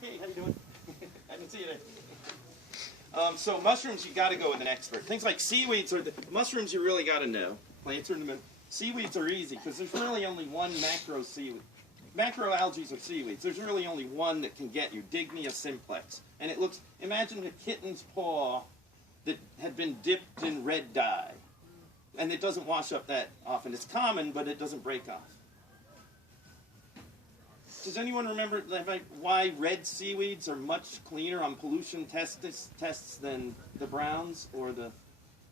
Hey, how you doing? I didn't see you there. So mushrooms, you got to go with an expert. Things like seaweeds are the mushrooms you really got to know. Plants are in the middle. Seaweeds are easy because there's really only one macro seaweed. Macroalgae are seaweeds. There's really only one that can get you, Dignia simplex. And it looks, imagine a kitten's paw that had been dipped in red dye. And it doesn't wash up that often. It's common, but it doesn't break off. Does anyone remember why red seaweeds are much cleaner on pollution tests than the browns or the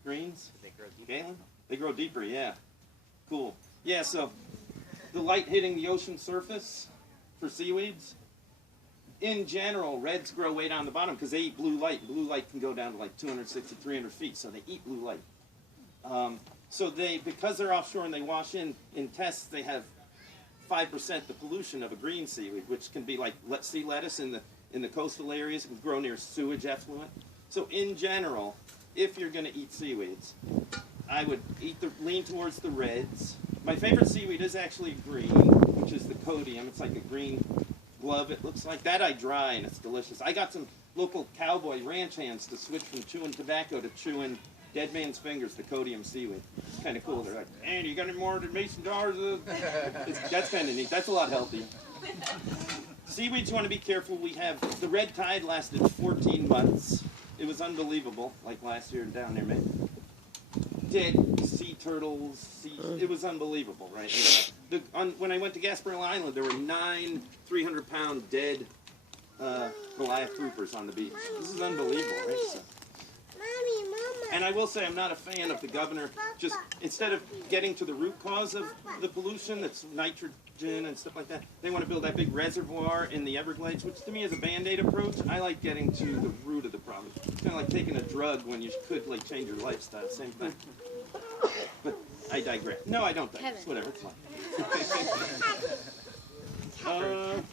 greens? They grow deeper. Galen? They grow deeper, yeah. Cool. Yeah, so the light hitting the ocean surface for seaweeds. In general, reds grow way down the bottom because they eat blue light. Blue light can go down to like 260, 300 feet, so they eat blue light. So because they're offshore and they wash in tests, they have 5% the pollution of a green seaweed, which can be like sea lettuce in the coastal areas. It can grow near sewage effluent. So in general, if you're going to eat seaweeds, I would lean towards the reds. My favorite seaweed is actually green, which is the codium. It's like a green glove, it looks like. That I dry, and it's delicious. I got some local cowboy ranch hands to switch from chewing tobacco to chewing dead man's fingers, the codium seaweed. It's kind of cool. They're like, Andy, you got any more mason jars? That's kind of neat. That's a lot healthier. Seaweeds, you want to be careful. We have, the red tide lasted 14 months. It was unbelievable, like last year down there, man. Dead sea turtles, it was unbelievable, right? Anyway, when I went to Gasparilla Island, there were 9 300-pound dead Goliath groupers on the beach. This is unbelievable, right? So. And I will say I'm not a fan of the governor. Just instead of getting to the root cause of the pollution, that's nitrogen and stuff like that, they want to build that big reservoir in the Everglades, which to me is a Band-Aid approach. I like getting to the root of the problem. It's kind of like taking a drug when you could like change your lifestyle. Same thing. But I digress. No, I don't digress. Whatever, it's fine.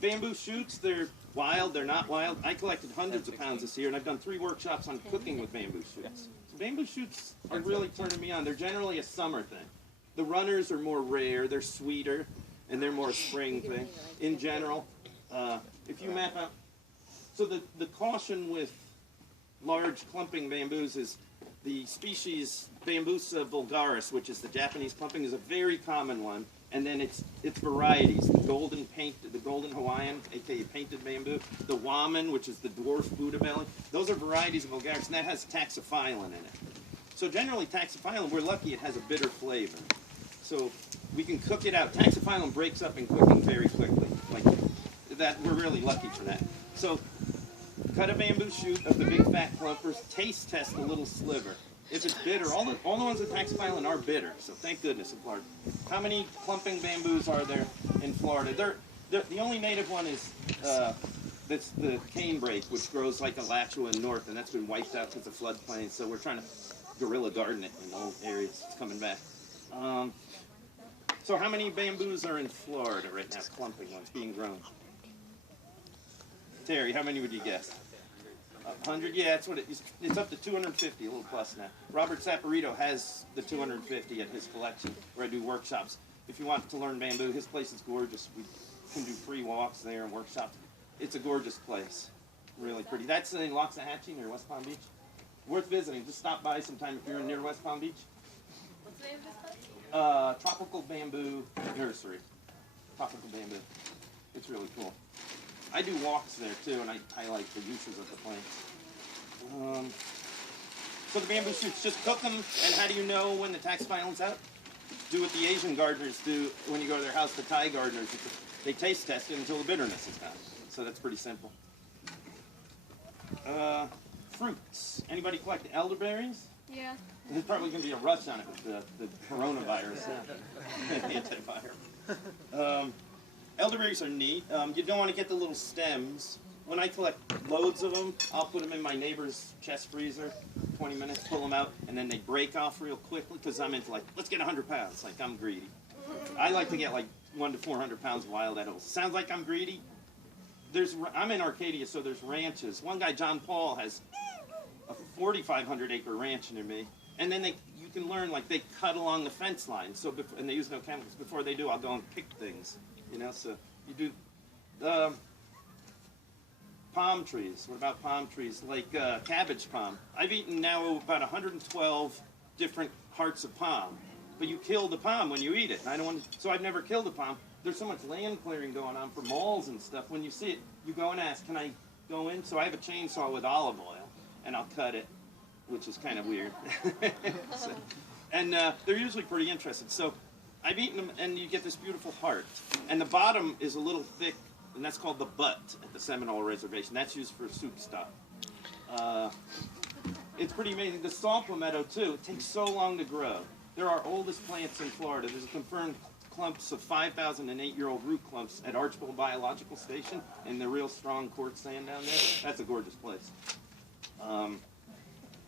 Bamboo shoots, they're wild, they're not wild. I collected hundreds of pounds this year, and I've done 3 workshops on cooking with bamboo shoots. So bamboo shoots are really turning me on. They're generally a summer thing. The runners are more rare, they're sweeter, and they're more a spring thing. In general, if you map out, so the caution with large clumping bamboos is the species Bambusa vulgaris, which is the Japanese clumping, is a very common one. And then its varieties, the golden Hawaiian, aka painted bamboo, the waman, which is the dwarf Buddha belly, those are varieties of vulgaris, and that has taxophyllin in it. So generally taxophyllin, we're lucky it has a bitter flavor. So we can cook it out. Taxophyllin breaks up in cooking very quickly. Like that, we're really lucky for that. So cut a bamboo shoot of the big fat clumpers, taste test a little sliver. If it's bitter, all the ones with taxophyllin are bitter, so thank goodness in Florida. How many clumping bamboos are there in Florida? The only native one is that's the canebrake, which grows like Alachua in north, and that's been wiped out because of floodplains, so we're trying to guerrilla garden it in old areas. It's coming back. So how many bamboos are in Florida right now, clumping ones being grown? Terry, how many would you guess? 100, yeah, that's what it's up to 250, a little plus now. Robert Saporito has the 250 at his collection, where I do workshops. If you want to learn bamboo, his place is gorgeous. We can do free walks there and workshops. It's a gorgeous place, really pretty. That's in Loxahatchee near West Palm Beach. Worth visiting. Just stop by sometime if you're near West Palm Beach. What's the name of this place? Tropical Bamboo Nursery. Tropical Bamboo. It's really cool. I do walks there too, and I highlight the uses of the plants. So the bamboo shoots, just cook them, and how do you know when the taxophylin's out? Do what the Asian gardeners do when you go to their house, the Thai gardeners. They taste test it until the bitterness is gone. So that's pretty simple. Fruits. Anybody collect elderberries? Yeah. There's probably going to be a rush on it with the coronavirus. Antivirus. Elderberries are neat. You don't want to get the little stems. When I collect loads of them, I'll put them in my neighbor's chest freezer, 20 minutes, pull them out, and then they break off real quickly because I'm into like, let's get 100 pounds. Like, I'm greedy. I like to get like 100 to 400 pounds of wild edibles. Sounds like I'm greedy? I'm in Arcadia, so there's ranches. One guy, John Paul, has a 4,500 acre ranch near me. And then you can learn, like, they cut along the fence line. So, and they use no chemicals. Before they do, I'll go and pick things. You know, so you do. palm trees. What about palm trees? Like cabbage palm. I've eaten now about 112 different hearts of palm. But you kill the palm when you eat it. And I don't want to, so I've never killed a palm. There's so much land clearing going on for malls and stuff. When you see it, you go and ask, can I go in? So I have a chainsaw with olive oil, and I'll cut it, which is kind of weird. So, and they're usually pretty interested. So I've eaten them, and you get this beautiful heart. And the bottom is a little thick, and that's called the butt at the Seminole Reservation. That's used for soup stock. It's pretty amazing. The salt palmetto, too, it takes so long to grow. They're our oldest plants in Florida. There's a confirmed clumps of 5,008-year-old root clumps at Archbold Biological Station in the real strong quartz sand down there. That's a gorgeous place.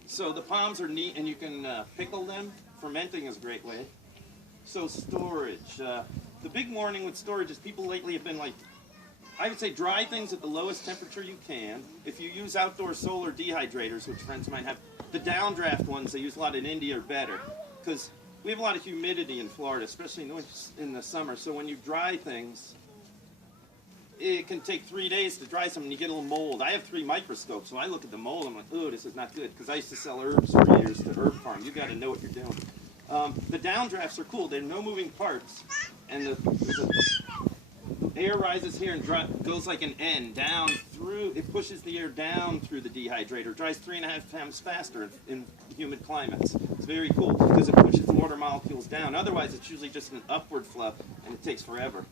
So the palms are neat, and you can pickle them. Fermenting is a great way. So storage. The big warning with storage is people lately have been like, I would say dry things at the lowest temperature you can. If you use outdoor solar dehydrators, which friends of mine have, the downdraft ones they use a lot in India are better. Because we have a lot of humidity in Florida, especially in the summer. So when you dry things, it can take 3 days to dry something and you get a little mold. I have 3 microscopes, so I look at the mold, I'm like, oh, this is not good. Because I used to sell herbs for years to herb farm. You got to know what you're doing. The downdrafts are cool. There are no moving parts. And the air rises here and goes like an N down through, it pushes the air down through the dehydrator. It dries 3.5 times faster in humid climates. It's very cool because it pushes water molecules down. Otherwise, it's usually just an upward flow and it takes forever.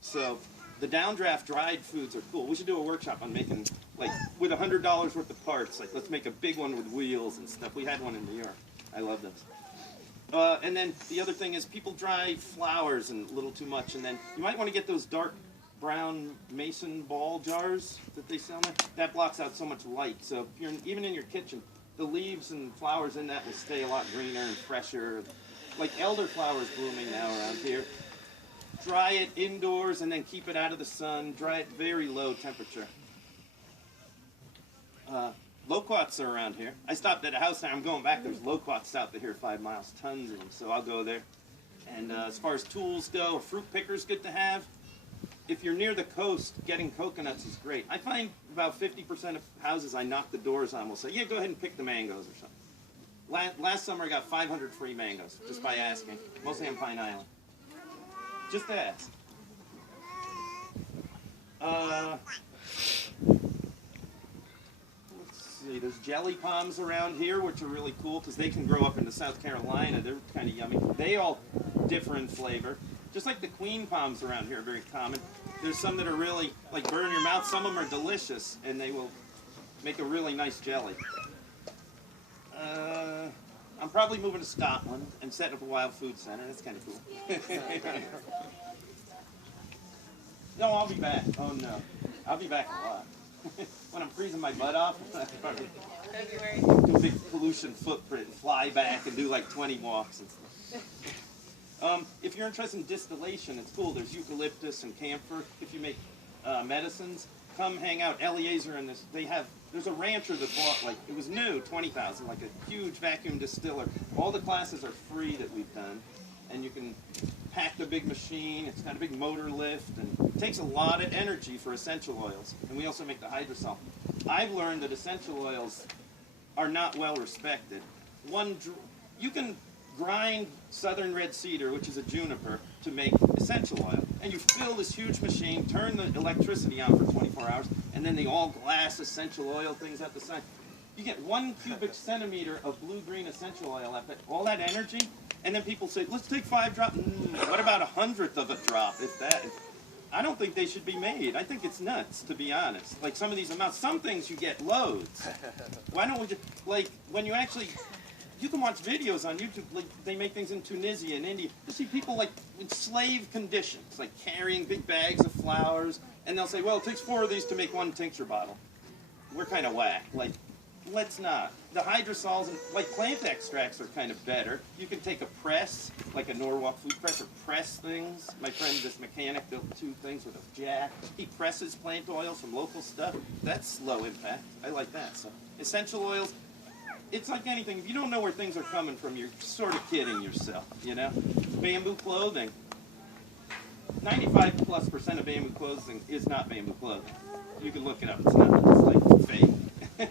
So the downdraft dried foods are cool. We should do a workshop on making, like, with $100 worth of parts. Like, let's make a big one with wheels and stuff. We had one in New York. I love those. And then the other thing is people dry flowers a little too much, and then you might want to get those dark brown mason ball jars that they sell now. That blocks out so much light. So if you're even in your kitchen, the leaves and flowers in that will stay a lot greener and fresher. Like elderflowers blooming now around here. Dry it indoors and then keep it out of the sun. Dry it very low temperature. Loquats are around here. I stopped at a house now. I'm going back. There's loquats south of here 5 miles. Tons of them. So I'll go there. And as far as tools go, a fruit picker's good to have. If you're near the coast, getting coconuts is great. I find about 50% of houses I knock the doors on will say, yeah, go ahead and pick the mangoes or something. Last summer I got 500 free mangoes just by asking. Mostly on Pine Island. Just ask. See, there's jelly palms around here, which are really cool because they can grow up into South Carolina. They're kind of yummy. They all differ in flavor. Just like the queen palms around here are very common. There's some that are really, like, burn your mouth. Some of them are delicious, and they will make a really nice jelly. I'm probably moving to Scotland and setting up a wild food center. That's kind of cool. No, I'll be back. Oh, no. I'll be back a lot. When I'm freezing my butt off, February. do a big pollution footprint and fly back and do like 20 walks and stuff. If you're interested in distillation, it's cool. There's eucalyptus and camphor. If you make medicines, come hang out. Eliezer and this, there's a rancher that bought, like, it was new, 20,000, like a huge vacuum distiller. All the classes are free that we've done. And you can pack the big machine. It's got a big motor lift, and it takes a lot of energy for essential oils. And we also make the hydrosol. I've learned that essential oils are not well respected. You can grind southern red cedar, which is a juniper, to make essential oil. And you fill this huge machine, turn the electricity on for 24 hours, and then the all-glass essential oil things out the side. You get 1 cubic centimeter of blue-green essential oil out of it. All that energy. And then people say, let's take 5 drops. What about 1/100th of a drop, if that? I don't think they should be made. I think it's nuts, to be honest. Like some of these amounts. Some things you get loads. Why don't we just, like, when you actually, you can watch videos on YouTube, like they make things in Tunisia and India. You see people like in slave conditions, like carrying big bags of flowers. And they'll say, well, it takes 4 of these to make 1 tincture bottle. We're kind of whack. Like, let's not. The hydrosols and like plant extracts are kind of better. You can take a press, like a Norwalk food press, or press things. My friend, this mechanic, built 2 things with a jack. He presses plant oils from local stuff. That's low impact. I like that. So essential oils, it's like anything. If you don't know where things are coming from, you're sort of kidding yourself, you know? Bamboo clothing. 95+% of bamboo clothing is not bamboo clothing. You can look it up. It's not. It's like fake.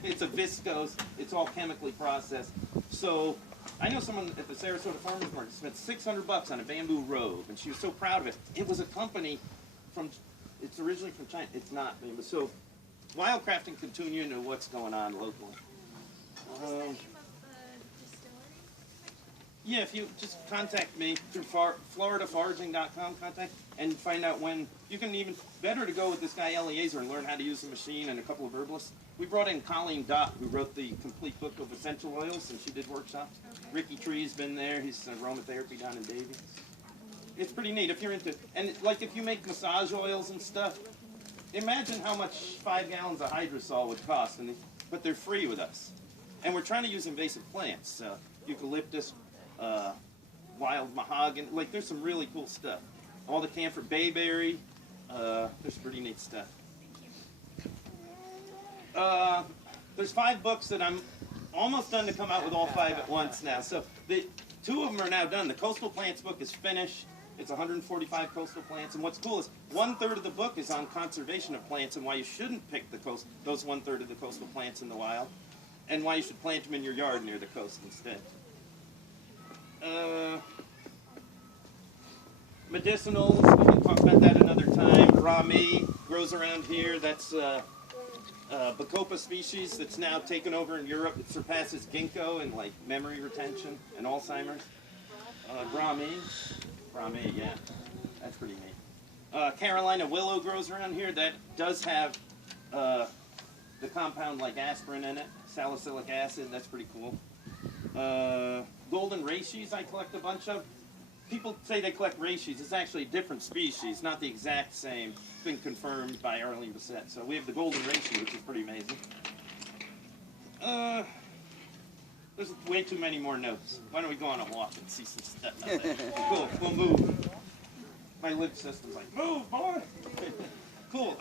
It's a viscose. It's all chemically processed. So I know someone at the Sarasota Farmers Market spent $600 on a bamboo robe, and she was so proud of it. It was a company from. It's originally from China. It's not bamboo. So wildcrafting can tune you into what's going on locally. What was the name of the distillery? Yeah, if you just contact me through floridaforaging.com, contact, and find out when. You can even, better to go with this guy Eliezer and learn how to use the machine and a couple of herbalists. We brought in Colleen Dott, who wrote the complete book of essential oils, and she did workshops. Okay. Ricky Tree's been there. He's an aromatherapy down in Davie. It's pretty neat if you're into, and like if you make massage oils and stuff, imagine how much 5 gallons of hydrosol would cost, but they're free with us. And we're trying to use invasive plants, eucalyptus, wild mahogany, like there's some really cool stuff. All the camphor bayberry, there's pretty neat stuff. There's 5 books that I'm almost done to come out with all 5 at once now. So the 2 of them are now done. The coastal plants book is finished. It's 145 coastal plants, and what's cool is 1/3 of the book is on conservation of plants and why you shouldn't pick those 1/3 of the coastal plants in the wild, and why you should plant them in your yard near the coast instead. Medicinals, we can talk about that another time. Rami grows around here. That's Bacopa species that's now taken over in Europe. It surpasses ginkgo in like memory retention and Alzheimer's. Brahmi, yeah, that's pretty neat. Carolina willow grows around here. That does have the compound like aspirin in it, salicylic acid. That's pretty cool. Golden reishi I collect a bunch of. People say they collect reishi. It's actually a different species, not the exact same. It's been confirmed by Arlene Bissett. So we have the golden reishi, which is pretty amazing. There's way too many more notes. Why don't we go on a walk and see some stuff out there? Cool, we'll move. My lip system's like, move, boy! Cool.